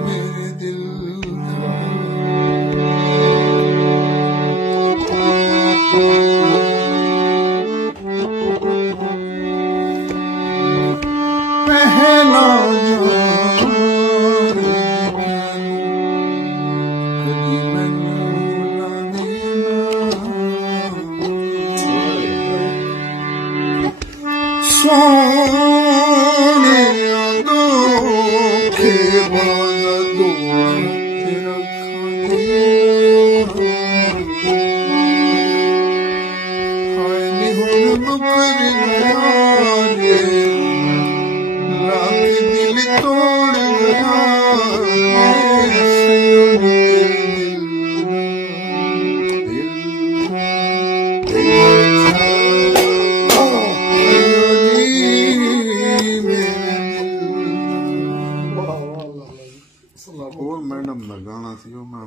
मेरे दिल पहला कभी मैनू ना देना सोने दो के बाद दो तेरा हाय निहुल मुकर दिल तोड़ गया और मैडम का गाना सी मैं